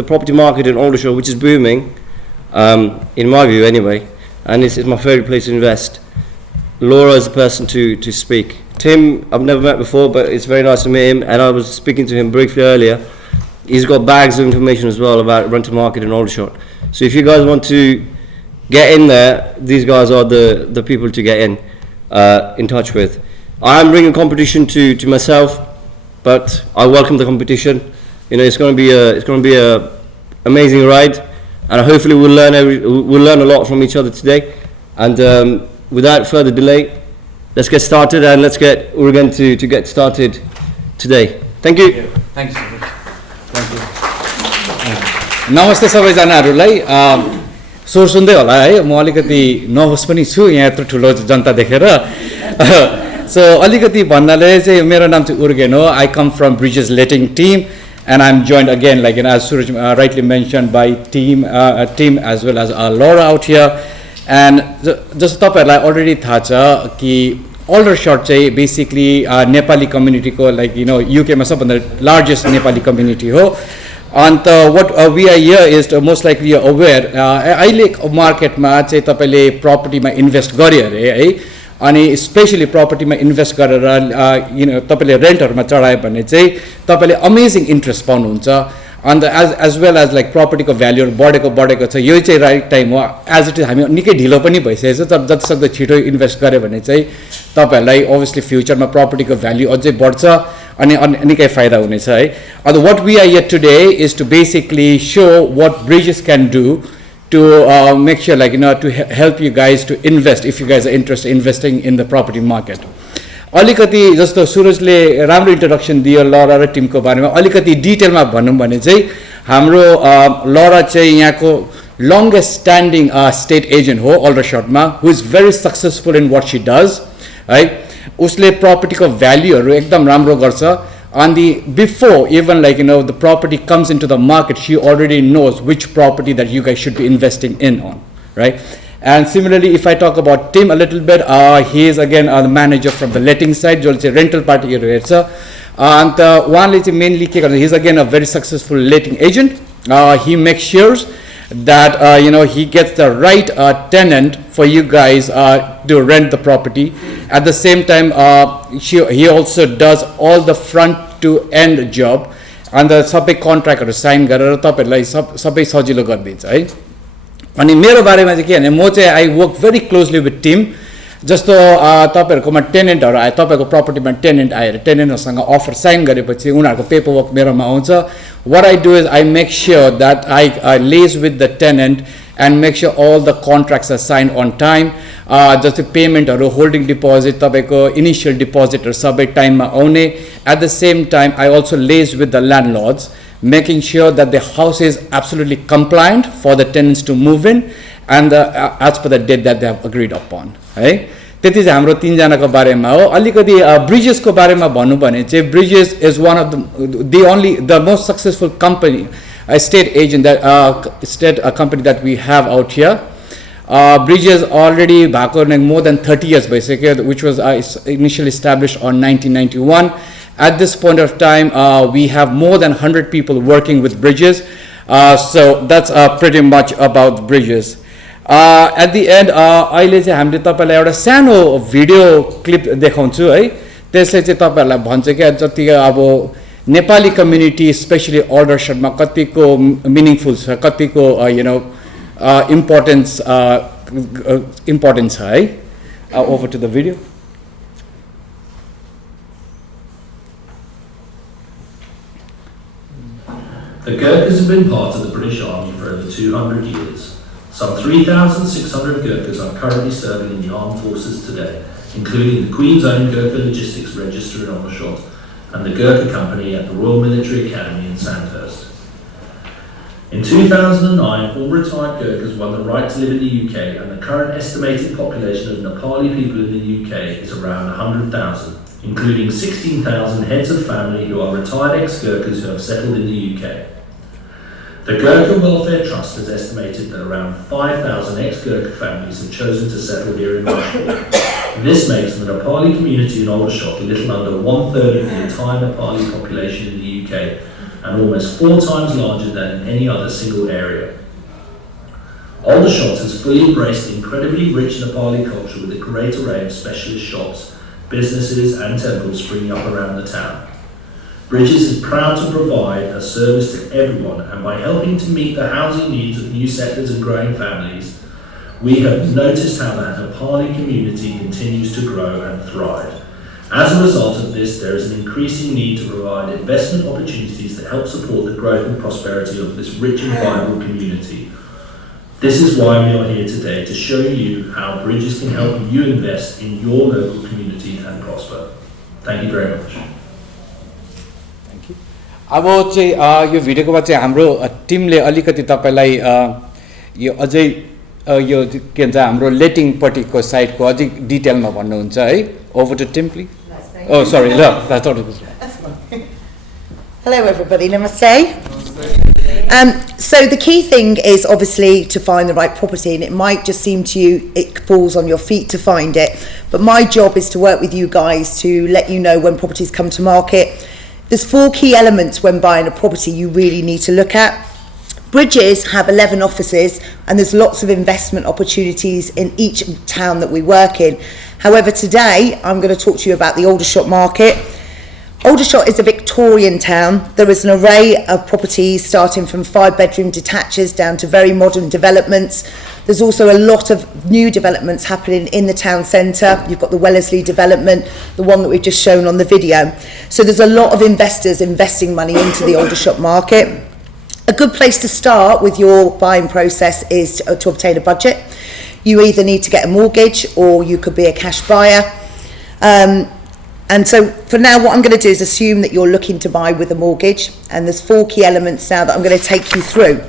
the property market in Aldershot, which is booming, in my view anyway, and it's my favourite place to invest. Laura is the person to speak. Tim, I've never met before, but it's very nice to meet him, and I was speaking to him briefly earlier. He's got bags of information as well about rental market in Aldershot. So if you guys want to get in there, these guys are the people to get in touch with. I'm bringing competition to myself, but I welcome the competition. You know, it's going to be a amazing ride, and hopefully we'll learn a lot from each other today. And without further delay, let's get started, and let's get Urgen to get started today. Thank you. Thank you so much. Thank you. नमस्ते सबैजनाहरूलाई स्वर सुन्दै होला है म अलिकति nervous पनि छु यहाँ यत्रो ठुलो जनता देखेर सो अलिकति भन्नाले चाहिँ मेरो नाम चाहिँ उर्गेन हो I come from bridges letting team and I'm joined again like as Suraj rightly mentioned by team as well as Laura out here and just तपाईहरुलाई already थाहा छ कि Aldershot चाहिँ basically Nepali community को like you know UK मा सबभन्दा largest Nepali community हो and what we are here is most likely aware अहिले market मा चाहिँ तपाईले property मा invest गरे अरे है अनि स्पेशली प्रोपर्टीमा इन्भेस्ट गरेर यु नो तपाईले रेन्टहरुमा चढाए भने चाहिँ तपाईले अमेजिङ इन्ट्रेस्ट पाउनुहुन्छ अन्त एज वेल एज लाइक प्रोपर्टीको भ्यालुहरु बढेको छ यो चाहिँ राइट टाइम हो एज इट इज हामी निकै ढिलो पनि भइसकेछ तर जतिसक्दो छिटो इन्भेस्ट गरे भने चाहिँ तपाईहरुलाई obviously फ्युचरमा प्रोपर्टीको भ्यालु अझै बढ्छ अनि निकै फाइदा हुनेछ है अन्त what we are here today is to basically show what bridges can do to make sure like you know to help you guys to invest if you guys are interested in investing in the property market अलिकति जस्तो सुरजले राम्रो introduction दियो लरा र Timko बारेमा अलिकति डिटेलमा भनौं भने चाहिँ हाम्रो लरा चाहिँ यहाँको longest standing state agent हो Aldershotमा who is very successful in what she does right उसले property को भ्यालुहरु एकदम राम्रो गर्छ on the before even like you know the property comes into the market she already knows which property that you guys should be investing in on right and similarly if I talk about Tim a little bit he is again the manager from the letting side जो चाहिँ rental party हरु हेर्छ and उहाँले चाहिँ mainly के गर्छ he is again a very successful letting agent he makes sure that you know he gets the right tenant for you guys to rent the property at the same time he also does all the front to end job and the सबै कन्ट्र्याक्टहरु sign गरेर तपाईहरुलाई सबै सजिलो गर्दिन्छ है अनि मेरो बारेमा चाहिँ के भने म चाहिँ I work very closely with Tim जस्तो तपाईहरुकोमा टेनेन्टहरु आए तपाईको प्रपर्टीमा टेनेन्ट आएर टेनेन्टहरुसँग अफर साइन गरेपछि उनीहरुको पेपरवर्क मेरोमा आउँछ what I do is I make sure that I liaise with the tenant and make sure all the contracts are signed on time just the payment or holding deposit तपाईको initial deposit or सबै टाइममा आउने at the same time I also liaise with the landlords making sure that the house is absolutely compliant for the tenants to move in and as per the date that they have agreed upon है त्यति चाहिँ हाम्रो तीन जनाको बारेमा हो अलिकति bridges को बारेमा भन्नु भने चाहिँ bridges is one of the most successful company state agent that state company that we have out here Bridges already भएको more than 30 years basically which was initially established on 1991 at this point of time we have more than 100 people working with Bridges so that's pretty much about Bridges at the end अहिले चाहिँ हामीले तपाईलाई एउटा सानो video clip देखाउँछु है त्यसले चाहिँ तपाईहरुलाई भन्छ के जति अब नेपाली कम्युनिटी स्पेशली Aldershotमा कतिको मिनिङफुल छ कतिको यु नो इम्पोर्टेन्स छ है over to the video The Gurkhas have been part of the British Army for over 200 years. Some 3,600 Gurkhas are currently serving in the armed forces today, including the Queen's Own Gurkha Logistics Register in Aldershot and the Gurkha Company at the Royal Military Academy in Sandhurst. In 2009, all retired Gurkhas won the right to live in the UK, and the current estimated population of Nepali people in the UK is around 100,000, including 16,000 heads of family who are retired ex-Gurkhas who have settled in the UK. The Gurkha Welfare Trust has estimated that around 5,000 ex-Gurkha families have chosen to settle here in Aldershot. This makes the Nepali community in Aldershot a little under 1/3 of the entire Nepali population in the UK, and almost 4 times larger than in any other single area. Aldershot has fully embraced the incredibly rich Nepali culture with a great array of specialist shops, businesses and temples springing up around the town. Bridges is proud to provide a service to everyone, and by helping to meet the housing needs of new settlers and growing families, we have noticed how the Nepali community continues to grow and thrive. As a result of this, there is an increasing need to provide investment opportunities that help support the growth and prosperity of this rich and vibrant community. This is why we are here today, to show you how Bridges can help you invest in your local community and prosper. Thank you very much. अब चाहिँ यो भिडियोको बाद चाहिँ हाम्रो टिमले अलिकति तपाईलाई यो अझै यो के भन्छ हाम्रो लेटिङपट्टिको साइडको अझै डिटेलमा भन्नुहुन्छ है over to Tim please Oh sorry, look, that's all it was. Hello everybody, namaste. So the key thing is obviously to find the right property, and it might just seem to you it falls on your feet to find it, but my job is to work with you guys to let you know when properties come to market. There's 4 key elements when buying a property you really need to look at. Bridges have 11 offices, and there's lots of investment opportunities in each town that we work in. However, today I'm going to talk to you about the Aldershot market. Aldershot is a Victorian town. There is an array of properties starting from 5-bedroom detachers down to very modern developments. There's also a lot of new developments happening in the town centre. You've got the Wellesley development, the one that we've just shown on the video. So there's a lot of investors investing money into the Aldershot market. A good place to start with your buying process is to obtain a budget. You either need to get a mortgage or you could be a cash buyer. And so for now, what I'm going to do is assume that you're looking to buy with a mortgage, and there's 4 key elements now that I'm going to take you through.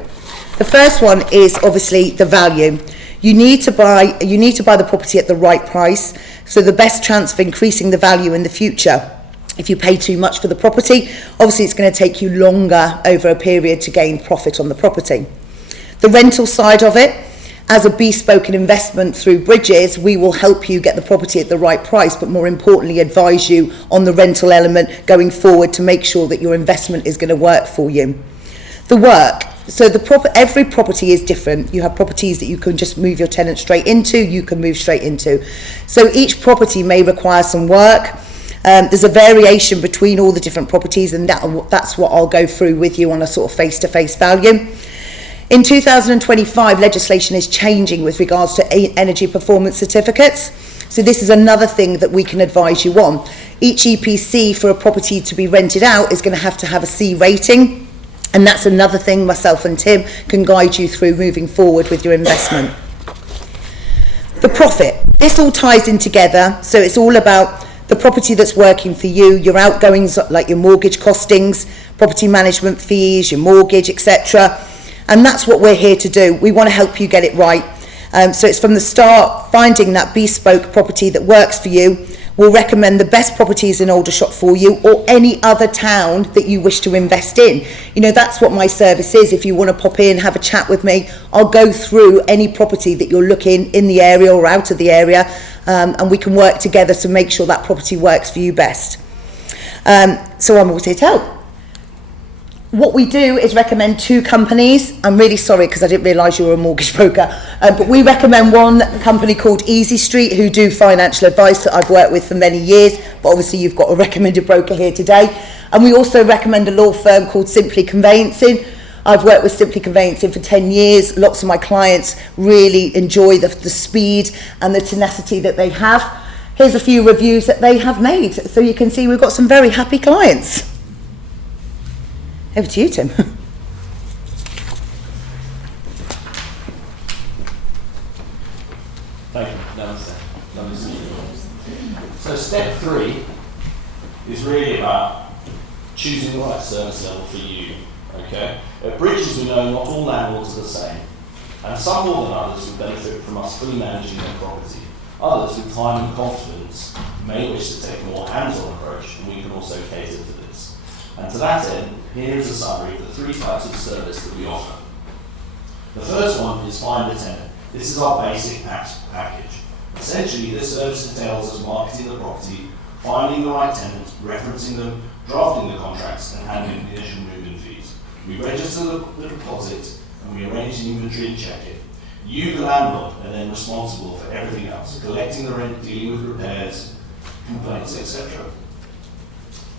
The first one is obviously the value. You need to buy the property at the right price, so the best chance of increasing the value in the future. If you pay too much for the property, obviously it's going to take you longer over a period to gain profit on the property. The rental side of it, as a bespoke investment through Bridges, we will help you get the property at the right price, but more importantly advise you on the rental element going forward to make sure that your investment is going to work for you. The work. So every property is different. You have properties that you can just move your tenant straight into, you can move straight into. So each property may require some work. There's a variation between all the different properties, and that's what I'll go through with you on a sort of face-to-face value. In 2025, legislation is changing with regards to energy performance certificates. So this is another thing that we can advise you on. Each EPC for a property to be rented out is going to have a C rating, and that's another thing myself and Tim can guide you through moving forward with your investment. The profit. This all ties in together, so it's all about the property that's working for you, your outgoings like your mortgage costings, property management fees, your mortgage, etc. And that's what we're here to do. We want to help you get it right. So it's from the start, finding that bespoke property that works for you. We'll recommend the best properties in Aldershot for you, or any other town that you wish to invest in. You know, that's what my service is. If you want to pop in, have a chat with me, I'll go through any property that you're looking in the area or out of the area, and we can work together to make sure that property works for you best. So I'm always here to help. What we do is recommend 2 companies. I'm really sorry because I didn't realise you were a mortgage broker, but we recommend one company called Easy Street, who do financial advice that I've worked with for many years, but obviously you've got a recommended broker here today. And we also recommend a law firm called Simply Conveyancing. I've worked with Simply Conveyancing for 10 years. Lots of my clients really enjoy the speed and the tenacity that they have. Here's a few reviews that they have made, so you can see we've got some very happy clients. Over to you, Tim. Thank you. Namaste. So step 3 is really about choosing the right service level for you. Okay. At Bridges, we know not all landlords are the same, and some more than others will benefit from us fully managing their property. Others, with time and confidence, may wish to take a more hands-on approach, and we can also cater for this. And to that end, here is a summary of the 3 types of service that we offer. The first one is find a tenant. This is our basic package. Essentially, this service entails us marketing the property, finding the right tenant, referencing them, drafting the contracts, and handling the initial move-in fee. We register the deposit and we arrange the inventory and check it. You, the landlord, are then responsible for everything else, collecting the rent, dealing with repairs, complaints, etc.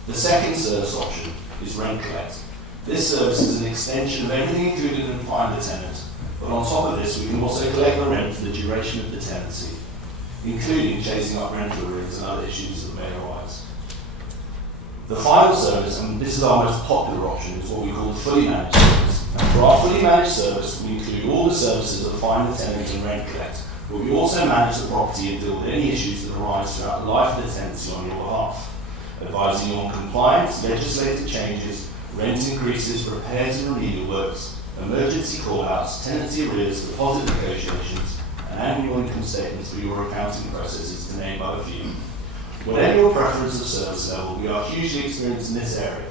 The second service option is rent collect. This service is an extension of everything included in Find a Tenant, but on top of this we can also collect the rent for the duration of the tenancy, including chasing up rental arrears and other issues that may arise. The final service, and this is our most popular option, is what we call the fully managed service. And for our fully managed service, we include all the services of Find the Tenant and rent collect, but we also manage the property and deal with any issues that arise throughout the life of the tenancy on your behalf, advising you on compliance, legislative changes, rent increases, repairs and remedial works, emergency call-outs, tenancy arrears, deposit negotiations, and annual income statements for your accounting processes, to name but a few. Whatever your preference of service level, we are hugely experienced in this area,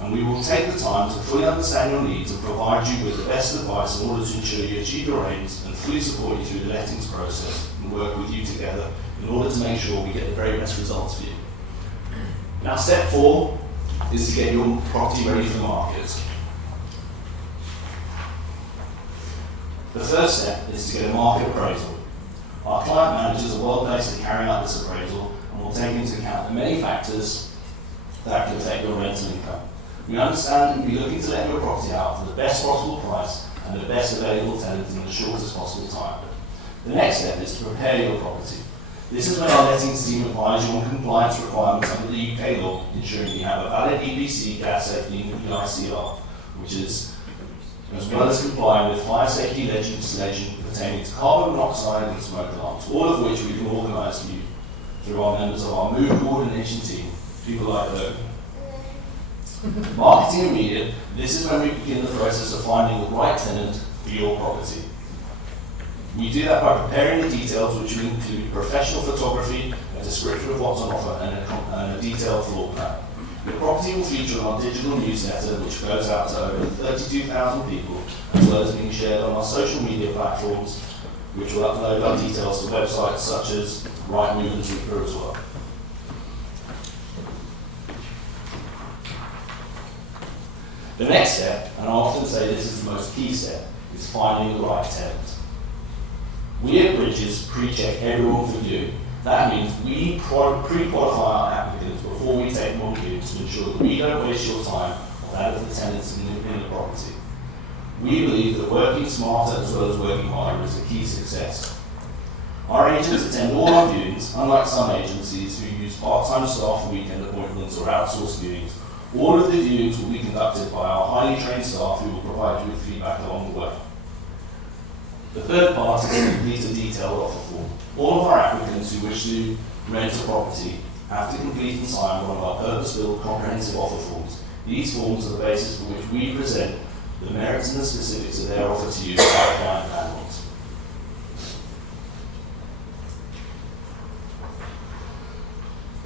and we will take the time to fully understand your needs and provide you with the best advice in order to ensure you achieve your aims and fully support you through the lettings process and work with you together in order to make sure we get the very best results for you. Now, step 4 is to get your property ready for the market. The first step is to get a market appraisal. Our client managers are well placed to carry out this appraisal and will take into account the many factors that can affect your rental income. We understand that you'll be looking to let your property out for the best possible price and the best available tenant in the shortest possible time. The next step is to prepare your property. This is when our lettings team advise you on compliance requirements under the UK law, ensuring you have a valid EPC, gas safety and EICR, which is as well as complying with fire safety legislation pertaining to carbon monoxide and smoke alarms, all of which we can organise for you through our members of our move coordination team, people like Logan. Marketing and media, this is when we begin the process of finding the right tenant for your property. We do that by preparing the details, which will include professional photography, a description of what's on offer, and a detailed floor plan. Your property will feature on our digital newsletter, which goes out to over 32,000 people, as well as being shared on our social media platforms, which will upload our details to websites such as Rightmove and Zoopla as well. The next step, and I often say this is the most key step, is finding the right tenant. We at Bridges pre-check everyone for viewing. That means we pre-qualify our applicants before we take them on viewing to ensure that we don't waste your time or that of the tenants in the property. We believe that working smarter as well as working harder is a key success. Our agents attend all our viewings, unlike some agencies who use part-time staff for weekend appointments or outsourced viewings. All of the viewings will be conducted by our highly trained staff who will provide you with feedback along the way. The third part is to complete a detailed offer form. All of our applicants who wish to rent a property have to complete and sign one of our purpose-built comprehensive offer forms. These forms are the basis for which we present the merits and the specifics of their offer to you, our client landlords.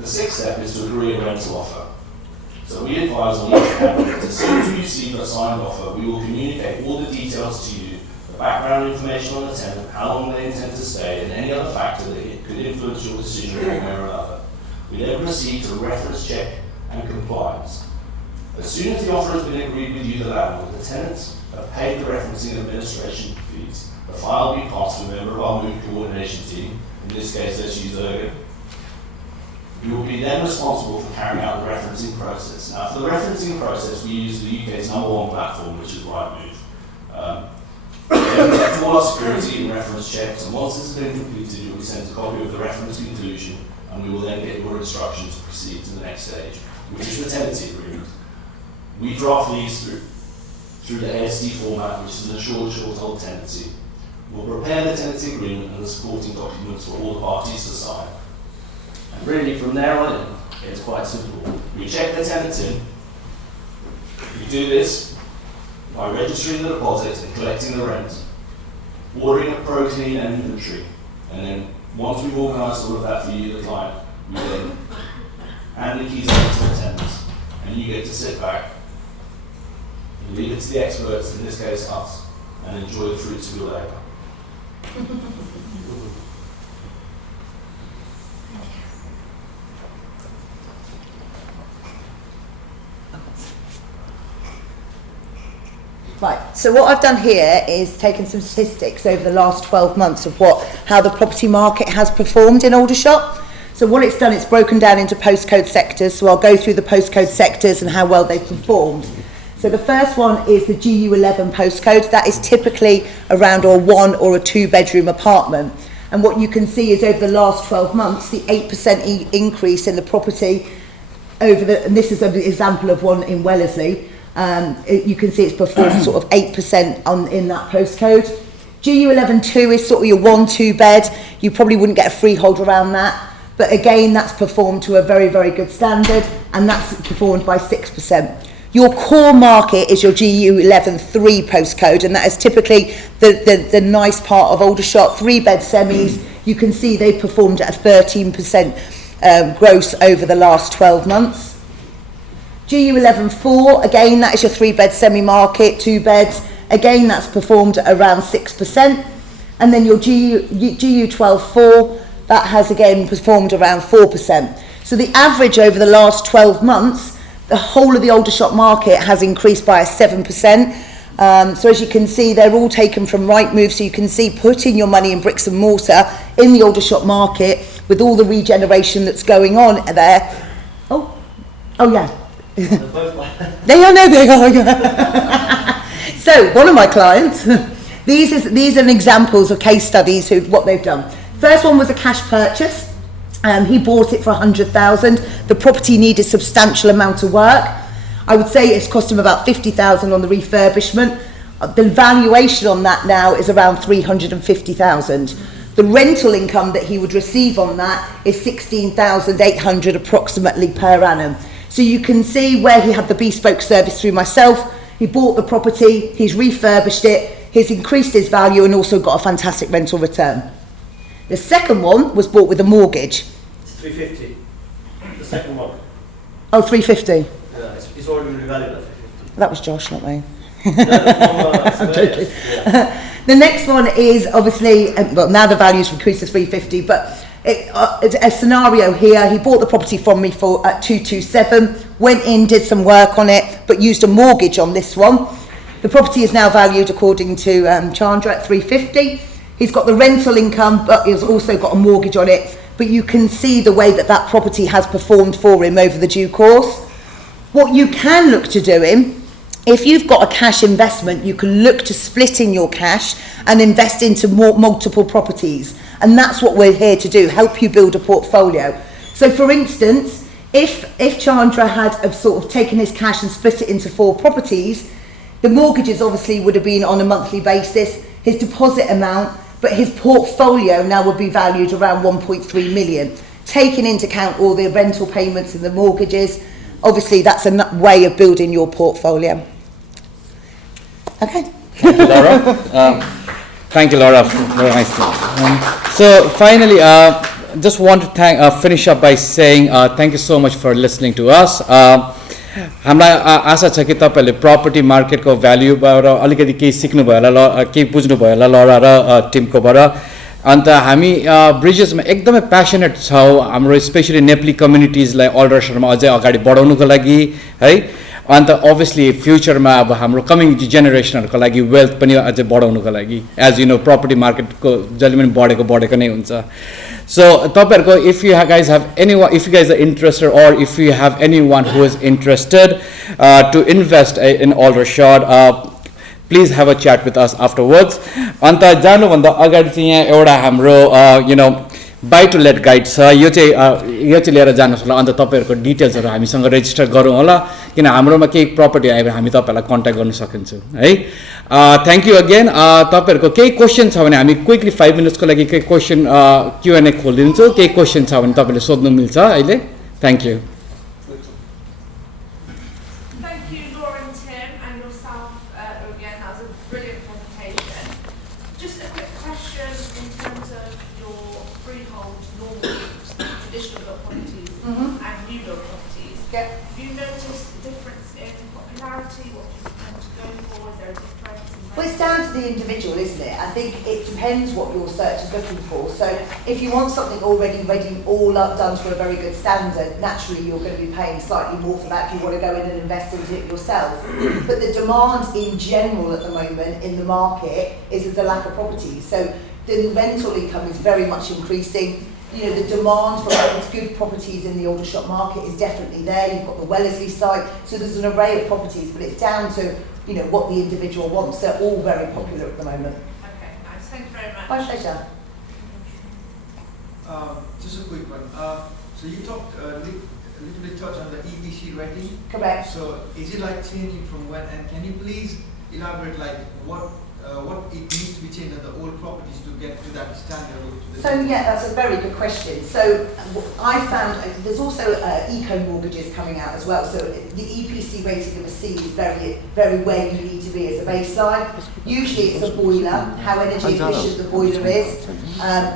The sixth step is to agree a rental offer. So we advise on each applicant, as soon as we receive a signed offer, we will communicate all the details to you, the background information on the tenant, how long they intend to stay, and any other factor that could influence your decision one way or another. We then proceed to reference check and compliance. As soon as the offer has been agreed with you, the landlord, the tenants have paid the referencing and administration fees. The file will be passed to a member of our move coordination team, in this case let's use Ergo. You will be then responsible for carrying out the referencing process. Now for the referencing process we use the UK's #1 platform, which is Rightmove. For all our security and reference checks, and once this has been completed, you will be sent a copy of the reference conclusion, and we will then get your instructions to proceed to the next stage, which is the tenancy agreement. We draft these through the ASD format, which is an assured short-hold tenancy. We'll prepare the tenancy agreement and the supporting documents for all the parties to sign. And really, from there on in, it's quite simple. We check the tenants in. We do this by registering the deposit and collecting the rent, ordering a pro-clean and inventory, and then once we've organised all of that for you, the client, we then hand the keys over to the tenants, and you get to sit back and leave it to the experts, in this case us, and enjoy the fruits of your labour. Right, so what I've done here is taken some statistics over the last 12 months of how the property market has performed in Aldershot. So what it's done, it's broken down into postcode sectors, so I'll go through the postcode sectors and how well they've performed. So the first one is the GU11 postcode. That is typically around a 1 or a 2 bedroom apartment. And what you can see is over the last 12 months, the 8% increase in the property and this is an example of one in Wellesley. You can see it's performed sort of 8% in that postcode. GU11-2 is sort of your 1-2 bed. You probably wouldn't get a freehold around that. But again, that's performed to a very, very good standard, and that's performed by 6%. Your core market is your GU11-3 postcode, and that is typically the nice part of Aldershot, 3-bed semis. You can see they've performed at a 13% gross over the last 12 months. GU11-4, again, that is your 3-bed semi-market, 2 beds. Again, that's performed at around 6%. And then your GU12-4, that has again performed around 4%. So the average over the last 12 months, the whole of the Aldershot market has increased by 7%. So as you can see, they're all taken from Rightmove. So you can see putting your money in bricks and mortar in the Aldershot market with all the regeneration that's going on there. Oh yeah. They are. So one of my clients, these are examples of case studies of what they've done. First one was a cash purchase. He bought it for 100,000. The property needed a substantial amount of work. I would say it's cost him about 50,000 on the refurbishment. The valuation on that now is around 350,000. The rental income that he would receive on that is 16,800 approximately per annum. So you can see where he had the bespoke service through myself. He bought the property, he's refurbished it, he's increased his value and also got a fantastic rental return. The second one was bought with a mortgage. It's 350. The second one. Oh, 350. Yeah, it's already been revalued at 350. That was Josh, not me. I'm joking. The next one is obviously, well, now the value's increased to 350, but it's a scenario here. He bought the property from me at 227, went in, did some work on it, but used a mortgage on this one. The property is now valued according to Chandra at 350. He's got the rental income, but he's also got a mortgage on it. But you can see the way that property has performed for him over the due course. What you can look to doing, if you've got a cash investment, you can look to splitting your cash and invest into multiple properties. And that's what we're here to do, help you build a portfolio. So for instance, if Chandra had sort of taken his cash and split it into 4 properties, the mortgages obviously would have been on a monthly basis, his deposit amount, but his portfolio now would be valued around 1.3 million. Taking into account all the rental payments and the mortgages, obviously that's a way of building your portfolio. Okay. Thank you, Laura. Thank you, Laura. Very nice. So finally, just want to finish up by saying thank you so much for listening to us. हामीलाई आशा छ कि तपाईहरुले property मार्केटको भ्यालुबाट अलिकति केही सिक्नुभयो होला, केही बुझ्नुभयो होला लरा र टिमकोबाट। अन्त हामी ब्रिजेसमा एकदमै प्यासनेट छौँ हाम्रो स्पेशली नेपाली कम्युनिटिजलाई अल्डरसटमा अझै अगाडि बढाउनुको लागि है। अन्त अभियसली फ्युचरमा अब हाम्रो कमिङ जेनेरेसनहरुको लागि वेल्थ पनि अझै बढाउनुको लागि एज यु नो प्रपर्टी मार्केटको जहिले पनि बढेको नै हुन्छ। So if you guys have anyone, if you guys are interested, or if you have anyone who is interested to invest in Aldershot, please have a chat with us afterwards. Anta janu bhanda agadi चाहिँ यहाँ एउटा हाम्रो you know buy to let guide छ, यो चाहिँ लिएर जानुहोस् होला। अन्त तपाईहरुको डिटेल्सहरु हामीसँग रेजिस्टर गरौँ होला, किन हाम्रोमा केही प्रपर्टी आयो भने हामी तपाईहरुलाई कन्ट्याक्ट गर्न सकिन्छौँ है। Thank you again. तपाईहरुको केही क्वेशन छ भने हामी क्विकली 5 मिनेट्सको लागि केही क्वेशन Q&A खोलिदिन्छौँ। केही क्वेशन छ भने तपाईले सोध्नु मिल्छ अहिले। Thank you. Thank you, Laura and Tim, and yourself again. That was a brilliant presentation. Just a quick question in terms of your freehold, normal, traditional built properties and new built properties. Yep. Have you noticed a difference in popularity? What people tend to go for? Is there a difference in Well, it's down to the individual, isn't it? I think it depends what your search is looking for. So if you want something already ready, all up, done to a very good standard, naturally you're going to be paying slightly more for that if you want to go in and invest into it yourself. But the demand in general at the moment in the market is there's a lack of properties. So the rental income is very much increasing. You know, the demand for good properties in the Aldershot market is definitely there. You've got the Wellesley site, so there's an array of properties, but it's down to, you know, what the individual wants. They're all very popular at the moment. Okay, nice. Thank you very much. My pleasure. Just a quick one. So you talked a little bit touch on the EPC rating. Correct. So is it like changing from when? And can you please elaborate like what it needs to be changed on the old properties to get to that standard? So yeah, that's a very good question. So I found there's also eco mortgages coming out as well. So the EPC rating of a C is very, very where you need to be as a baseline. Usually it's a boiler, how energy efficient the boiler is.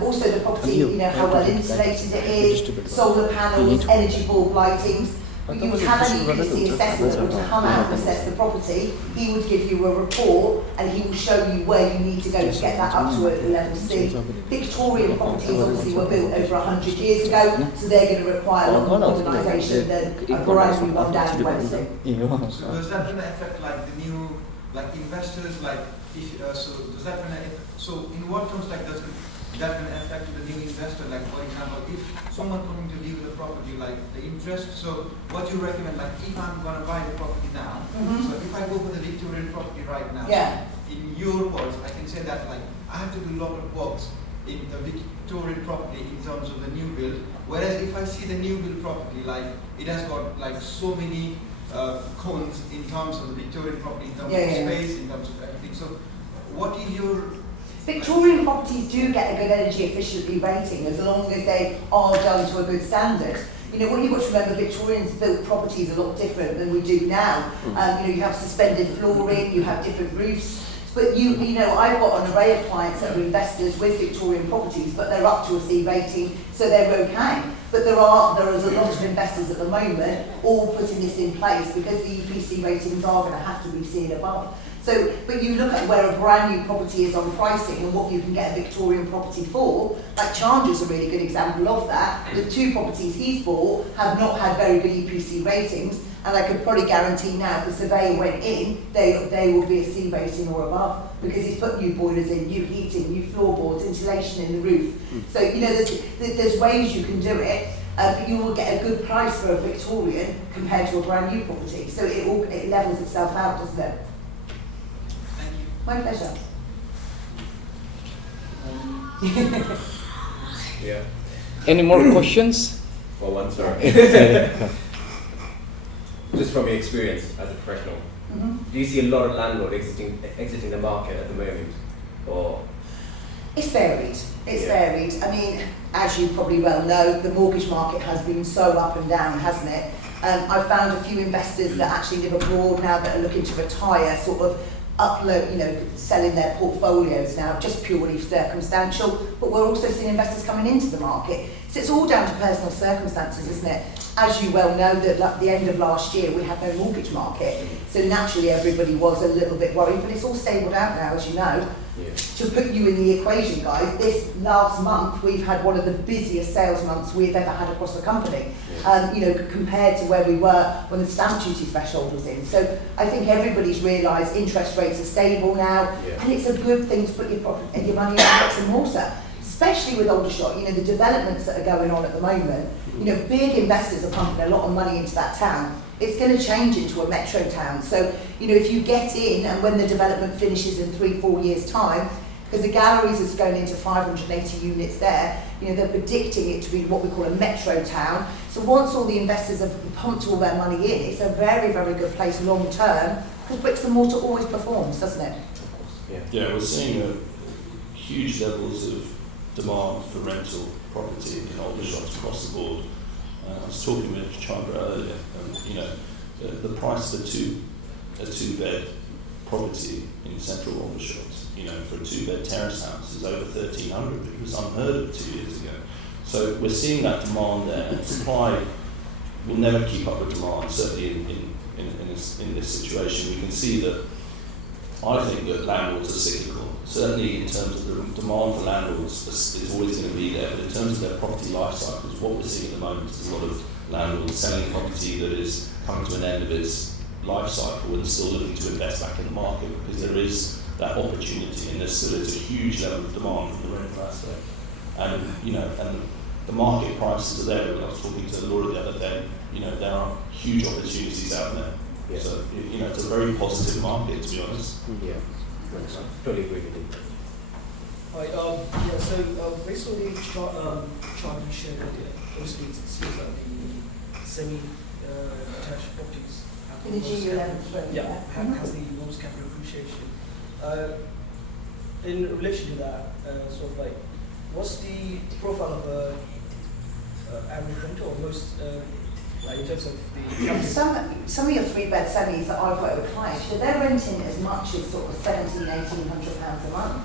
Also the property, you know, how well insulated it is, solar panels, energy bulb lightings. You would have an EPC assessor that would come out and assess the property. He would give you a report and he will show you where you need to go to get that up to a level C. Victorian properties obviously were built over 100 years ago, so they're going to require a lot more modernisation than a brand new one down in Wellesley. So does that going to affect like the new like investors like if, so does that going to so in what terms like does that going to affect the new investor? Like for example, if someone coming to view the property, like the interest, so what you recommend, like if I'm going to buy the property now, so if I go for the Victorian property right now, Yeah. so in your words, I can say that like I have to do a lot of works in the Victorian property in terms of the new build, whereas if I see the new build property, like it has got like so many cons in terms of the Victorian property, in terms of space, in terms of everything. So what is your Victorian properties do get a good energy efficiency rating as long as they are done to a good standard. You know, what you've got to remember, Victorians built properties a lot different than we do now. You know, you have suspended flooring, you have different roofs. But you know, I've got an array of clients that are investors with Victorian properties, but they're up to a C rating, so they're okay. But there is a lot of investors at the moment all putting this in place because the EPC ratings are going to have to be C and above. So, but you look at where a brand new property is on pricing and what you can get a Victorian property for, like Chandler's a really good example of that. The two properties he's bought have not had very good EPC ratings, and I could probably guarantee now if the surveyor went in, they will be a C rating or above because he's put new boilers in, new heating, new floorboards, insulation in the roof. So, you know, there's ways you can do it. But you will get a good price for a Victorian compared to a brand new property. So it levels itself out, doesn't it? My pleasure. Yeah. Any more questions? Well, one, sorry. Just from your experience as a professional, do you see a lot of landlords exiting the market at the moment, or? It's varied. It's varied. I mean, as you probably well know, the mortgage market has been so up and down, hasn't it? I've found a few investors that actually live abroad now that are looking to retire, sort of upload, you know, selling their portfolios now, just purely circumstantial, but we're also seeing investors coming into the market. So it's all down to personal circumstances, isn't it? As you well know, that at the end of last year we had no mortgage market, so naturally everybody was a little bit worried, but it's all stabled out now, as you know. Yeah. To put you in the equation, guys, this last month we've had one of the busiest sales months we've ever had across the company. You know, compared to where we were when the stamp duty threshold was in. So I think everybody's realised interest rates are stable now, and it's a good thing to put your money in bricks and mortar, especially with Aldershot. You know, the developments that are going on at the moment. You know, big investors are pumping a lot of money into that town. It's going to change into a metro town. So, you know, if you get in and when the development finishes in 3-4 years' time, because the galleries is going into 580 units there, you know, they're predicting it to be what we call a metro town. So once all the investors have pumped all their money in, it's a very, very good place long term, because bricks and mortar always performs, doesn't it? Yeah, we're seeing huge levels of demand for rental property in Aldershot across the board. I was talking with Chandra earlier, and you know, the price of a two-bed property in central Aldershot, you know, for a two-bed terrace house is over 1,300. It was unheard of 2 years ago. So we're seeing that demand there. Supply will never keep up with demand, certainly in this situation. We can see that I think that landlords are cyclical. Certainly in terms of the demand for landlords is always going to be there, but in terms of their property life cycles, what we're seeing at the moment is a lot of landlords selling property that is coming to an end of its life cycle and still looking to invest back in the market, because there is that opportunity and there's still is a huge level of demand from the rental aspect. And and the market prices are there. When I was talking to Laura the other day, there are huge opportunities out there. Yeah. So it's a very positive market, to be honest. Yeah, totally agree with you. Right, based on the chart you shared earlier, obviously it seems that the semi-attached properties have In the GU11 has the most capital appreciation. In relation to that, sort of like, what's the profile of average rental, or most, like in terms of the... Some of your 3-bed semis that I've worked with clients, they're renting as much as sort of £1,800 a month.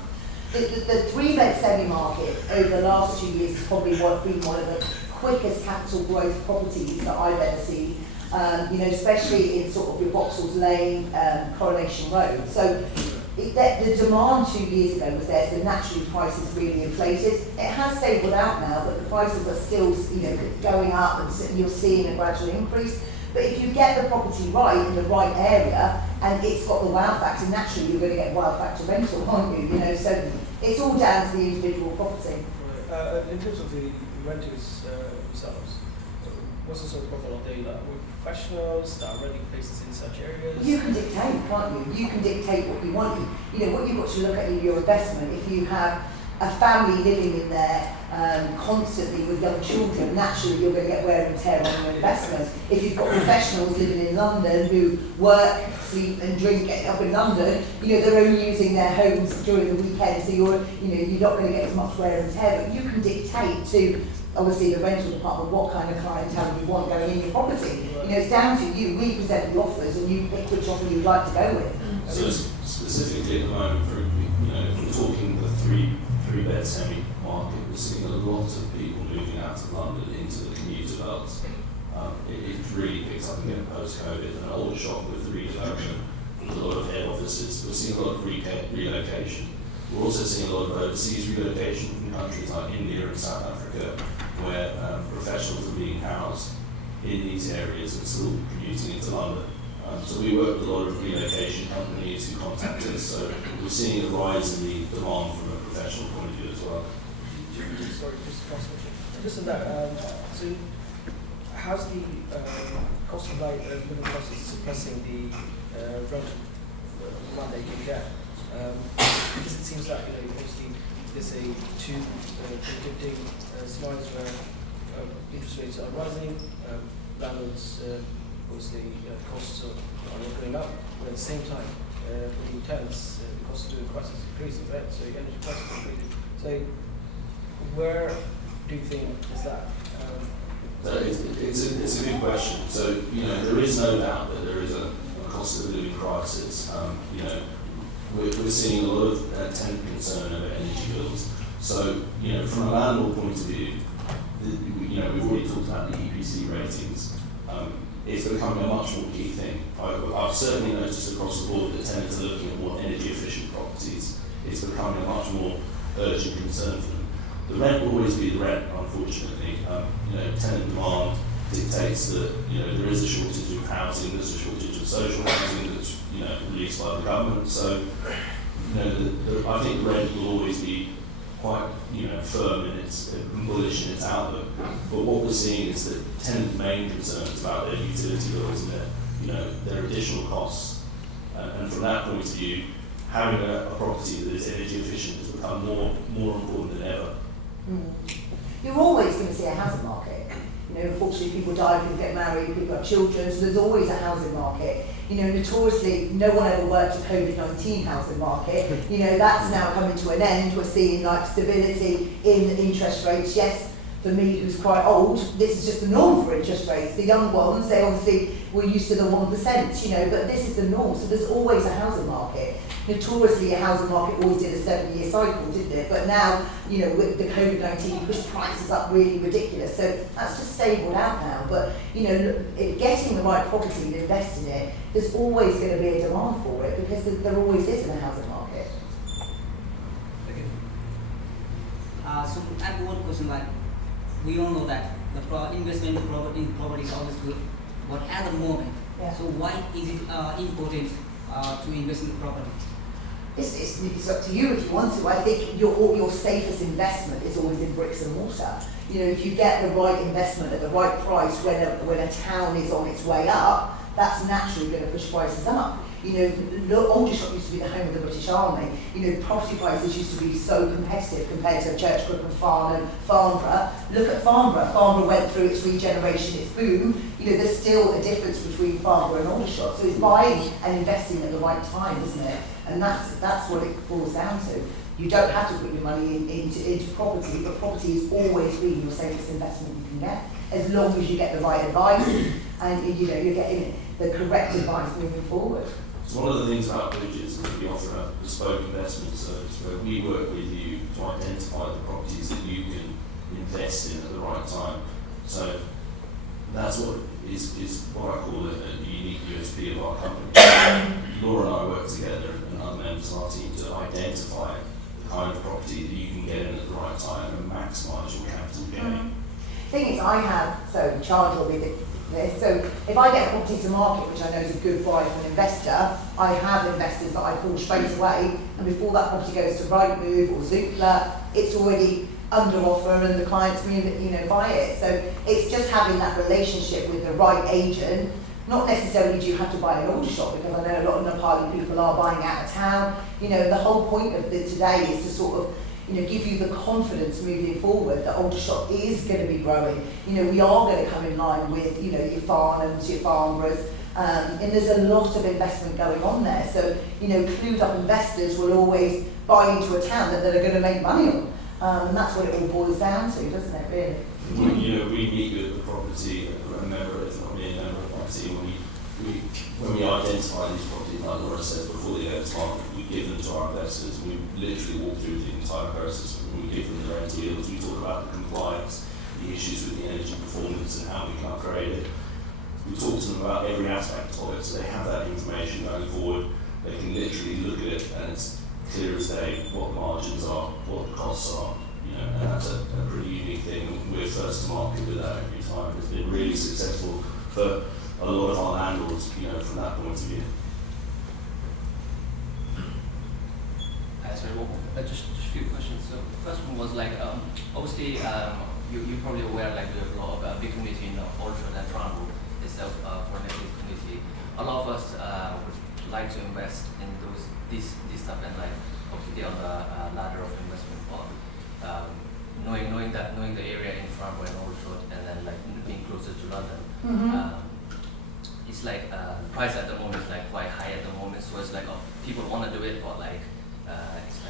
The 3-bed semi market over the last 2 years has probably been one of the quickest capital growth properties that I've ever seen. Especially in sort of your Vauxhall Lane, Coronation Road. So the demand 2 years ago was there, so naturally prices really inflated. It has stabled out now, but the prices are still, going up, and you're seeing a gradual increase. But if you get the property right in the right area, and it's got the wow factor, naturally you're going to get wow factor rental, aren't you? So it's all down to the individual property. Right. In terms of the renters themselves, what's the sort of profile of they like? Professionals that are renting places in such areas? You can dictate, can't you? You can dictate what you want. What you've got to look at in your investment. If you have a family living in there constantly with young children, naturally you're going to get wear and tear on your investment. If you've got professionals living in London who work, sleep and drink up in London, they're only using their homes during the weekend, so you're not going to get as much wear and tear. But you can dictate to obviously the rental department what kind of clientele you want going in your property. It's down to you. We present the offers and you pick which offer you'd like to go with. So specifically at the moment, if we're talking the three-bed semi market, we're seeing a lot of people moving out of London into the commuter belts. It really picked up again post-COVID, and Aldershot with the redevelopment, with a lot of head offices. We're seeing a lot of relocation. We're also seeing a lot of overseas relocation from countries like India and South Africa, where professionals are being housed in these areas and still commuting into London. So we work with a lot of relocation companies who contact us, so we're seeing a rise in the demand from a professional point of view as well. Sorry, just last question. Just on that, so how's the cost of living costs suppressing the rental demand that you can get? Because it seems like obviously there's two predicting scenarios where interest rates are rising, landlords obviously costs are not going up, but at the same time for the tenants the cost of doing prices is increasing, right? So energy prices are increasing. So where do you think is that? It's a good question. So there is no doubt that there is a cost of living crisis. We're seeing a lot of tenant concern over energy bills. So, from a landlord point of view, we've already talked about the EPC ratings. It's becoming a much more key thing. I've certainly noticed across the board that tenants are looking at more energy efficient properties. It's becoming a much more urgent concern for them. The rent will always be the rent, unfortunately. Tenant demand dictates that there is a shortage of housing, there's a shortage of social housing that's released by the government. So I think the rent will always be quite firm in its bullish in its outlook. But what we're seeing is that tenants' main concerns about their utility bills and their additional costs. And from that point of view, having a property that is energy efficient has become more important than ever. You're always going to see a housing market. Unfortunately, people die, people get married, people have children, so there's always a housing market. Notoriously, no one ever worked a COVID-19 housing market. That's now coming to an end. We're seeing stability in interest rates. Yes, for me, who's quite old, this is just the norm for interest rates. The young ones, they obviously were used to the 1%, but this is the norm. So there's always a housing market. Notoriously, a housing market always did a 7-year cycle, didn't it? But now, with the COVID-19 pushed prices up really ridiculous. So that's just stabled out now. But, getting the right property and investing in it, there's always going to be a demand for it because there always is in a housing market. So I have one question, like, we all know that the investment in property is always good, but at the moment, so why is it important to invest in property? It's up to you if you want to. I think your safest investment is always in bricks and mortar. If you get the right investment at the right price when a town is on its way up, that's naturally going to push prices up. Aldershot used to be the home of the British Army. Property prices used to be so competitive compared to Church, Crook and Farnborough. Look at Farnborough. Farnborough went through its regeneration, its boom. There's still a difference between Farnborough and Aldershot. So it's buying and investing at the right time, isn't it? And that's what it boils down to. You don't have to put your money into property, but property has always been your safest investment you can get, as long as you get the right advice and you're getting the correct advice moving forward. So one of the things about Bridges is that we offer a bespoke investment service where we work with you to identify the properties that you can invest in at the right time. So that's what is what I call the unique USP of our company. Laura and I work together and other members of our team to identify the kind of property that you can get in at the right time and maximise your capital gain. Thing is, Charles will be this. So if I get a property to market, which I know is a good buy for an investor, I have investors that I call straight away, and before that property goes to Rightmove or Zoopla, it's already under offer and the clients buy it. So it's just having that relationship with the right agent. Not necessarily do you have to buy an Aldershot, because I know a lot of Nepali people are buying out of town. The whole point of today is to sort of give you the confidence moving forward that Aldershot is going to be growing. We are going to come in line with, your Farnhams, your Farnboroughs, and there's a lot of investment going on there. So, clued up investors will always buy into a town that they're going to make money on. And that's what it all boils down to, doesn't it, really? We meet with the property, a member, it's not me, a member of my team, when we identify these properties, like Laura says, before they go to market, we give them to our investors. We literally walk through the entire process. We give them their own deals. We talk about the compliance, the issues with the energy performance and how we can upgrade it. We talk to them about every aspect of it, so they have that information going forward. They can literally look at it and it's clear as day what the margins are, what the costs are. And that's a pretty unique thing. We're first to market with that every time. It's been really successful for a lot of our landlords, from that point of view. Sorry, just a few questions. So the first one was obviously you're probably aware we have a lot of big community in Aldershot and Farnborough itself for an active community. A lot of us would like to invest in these stuff and obviously on the ladder of investment, but knowing the area in Farnborough and Aldershot and then being closer to London. It's price at the moment is quite high at the moment, so it's people want to do it, but it's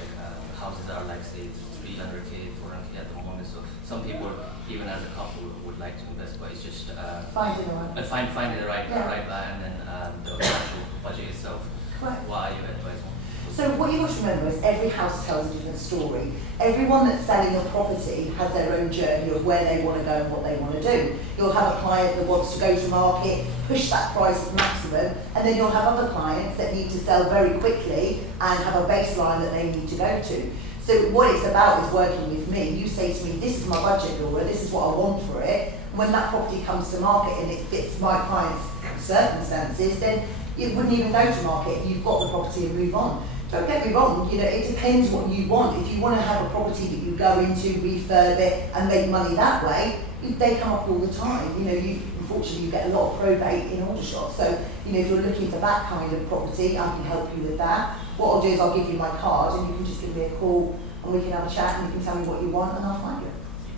houses are say 300k, 400k at the moment. So some people, even as a couple, would like to invest, but it's just finding the right buy and then the actual budget itself. Correct. What are your advice on? So what you must remember is every house tells a different story. Everyone that's selling a property has their own journey of where they want to go and what they want to do. You'll have a client that wants to go to market, push that price to maximum, and then you'll have other clients that need to sell very quickly and have a baseline that they need to go to. So what it's about is working with me. You say to me, this is my budget, Laura, this is what I want for it. And when that property comes to market and it fits my client's circumstances, then it wouldn't even go to market. You've got the property and move on. Don't get me wrong, it depends what you want. If you want to have a property that you go into, refurb it and make money that way, they come up all the time. Unfortunately you get a lot of probate in Aldershot. So, if you're looking for that kind of property, I can help you with that. What I'll do is I'll give you my card and you can just give me a call and we can have a chat and you can tell me what you want and I'll find you.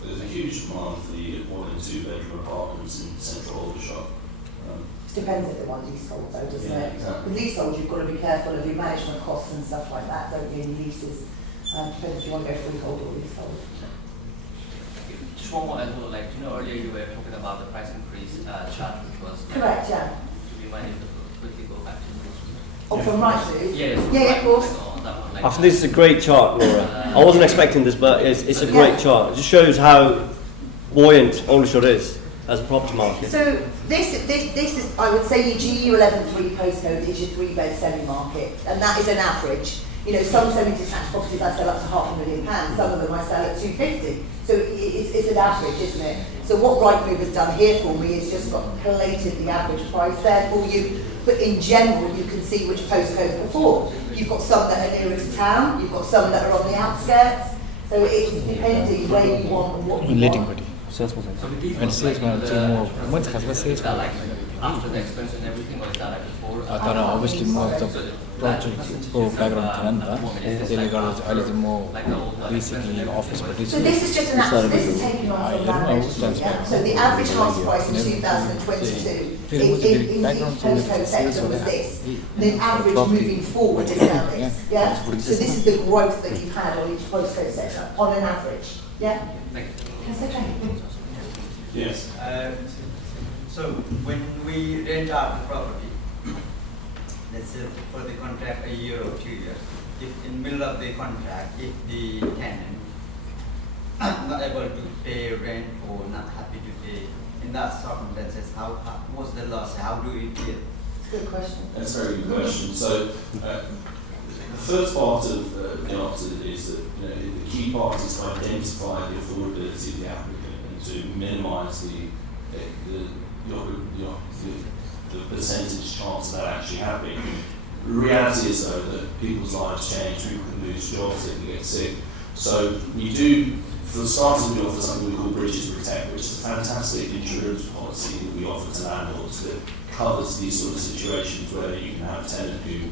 There's a huge demand for the 1 and 2 bedroom apartments in central Aldershot. Depends if they want leasehold though, doesn't it? Exactly. With leasehold you've got to be careful of your management costs and stuff like that, don't you, in leases. Depends if you want to go freehold or leasehold. Just one more as well, earlier you were talking about the price increase chart, which was correct, yeah. Do you mind if we quickly go back to this? Or from Rightmove? Yeah, of course. on that one, like, I think this is a great chart, Laura. I wasn't expecting this, but it's a great chart. It just shows how buoyant Aldershot is as a property market. So this is, I would say your GU113 postcode is your 3-bed semi-market, and that is an average. You know, some semi-detached properties I sell up to £500,000, some of them I sell at 250. So it's an average, isn't it? So what Rightmove has done here for me is just got collated the average price there for you. But in general, you can see which postcodes perform. You've got some that are nearer to town, you've got some that are on the outskirts. So it's depending where you want and what you want. so the default, like, is that like after the expense and everything, or is that like before? तर obviously more of the projectको background थिएन नि त त्यसले गर्दा चाहिँ अहिले चाहिँ म basically office So this is just an average, this is taken on from valuation, yeah? So the average house price in 2022 in the postcode sector was this. The average moving forward is now this, yeah? So this is the growth that you've had on each postcode sector, on an average, yeah? That's okay. Yes. So when we rent out the property, let's say for the contract a year or 2 years, if in middle of the contract, if the tenant not able to pay rent or not happy to pay, in that circumstances, how what's the loss? How do we deal? That's a good question. That's a very good question. So the first part of the answer is that the key part is to identify the affordability of the applicant and to minimise the percentage chance of that actually happening. The reality is though that people's lives change, people can lose jobs, they can get sick. So we do, for the starters, we offer something we call Bridges Protect, which is a fantastic insurance policy that we offer to landlords that covers these sort of situations where you can have a tenant who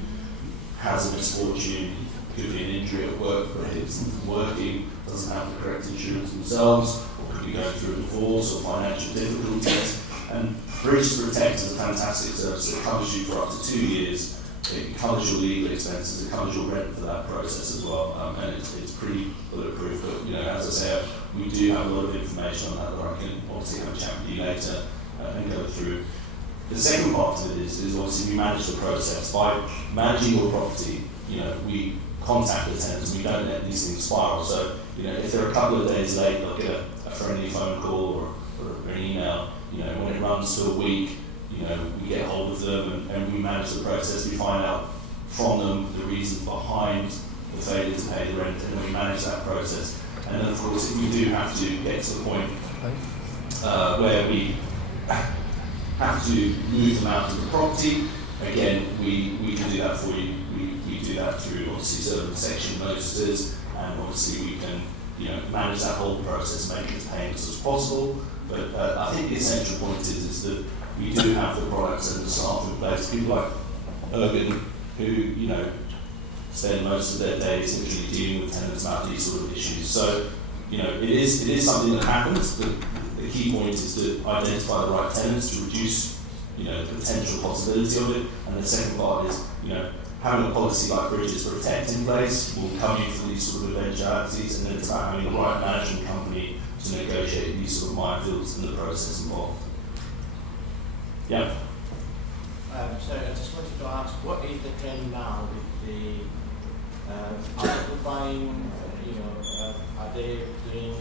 has a misfortune, could be an injury at work, prohibits them from working, doesn't have the correct insurance themselves, or could be going through a divorce or financial difficulties. And Bridges Protect is a fantastic service that covers you for up to 2 years. It covers your legal expenses, it covers your rent for that process as well, and it's pretty bulletproof. But as I say, we do have a lot of information on that I can obviously have a chat with you later and go through. The second part of it is obviously we manage the process. By managing your property, we contact the tenants, we don't let these things spiral. So, if they're a couple of days late, they'll get a friendly phone call or an email. When it runs to a week, we get hold of them and we manage the process. We find out from them the reasons behind the failure to pay the rent, and then we manage that process. And then, of course, if we do have to get to the point where we have to move them out of the property, again, we can do that for you. We do that through obviously certain section notices, and obviously we can manage that whole process, make it as painless as possible. But I think the essential point is that we do have the products and the staff in place. People like Ergen, who spend most of their days literally dealing with tenants about these sort of issues. So it is something that happens. But the key point is to identify the right tenants to reduce the potential possibility of it. And the second part is having a policy like Bridges Protect in place will cover you for these sort of eventualities, and then it's about having the right management company to negotiate these sort of minefields and the process involved. Yeah. So I just wanted to ask, what is the trend now with the occupying, are they doing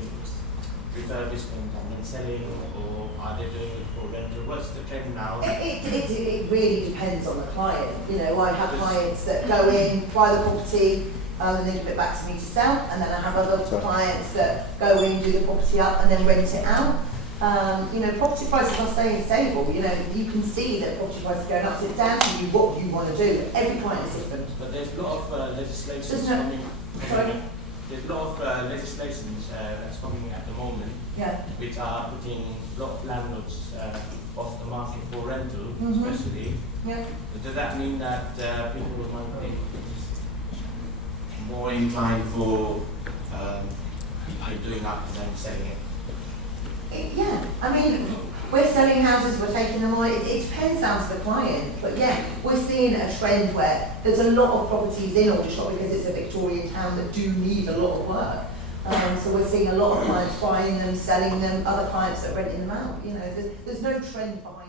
refurbishment and then selling, or are they doing it for rental? What's the trend now? It really depends on the client. I have clients that go in, buy the property, and then give it back to me to sell, and then I have other clients that go in, do the property up, and then rent it out. Property prices are staying stable. You can see that property prices are going up. So it's down to you what you want to do. Every client is different. But there's a lot of legislation There's a lot of legislations that's coming at the moment, which are putting a lot of landlords off the market for rental, especially. Yeah. Does that mean that people might be more inclined for doing up and then selling it? We're selling houses, we're taking them away. It depends down to the client, but we're seeing a trend where there's a lot of properties in Aldershot because it's a Victorian town that do need a lot of work. So we're seeing a lot of clients buying them, selling them, other clients that are renting them out. There's no trend behind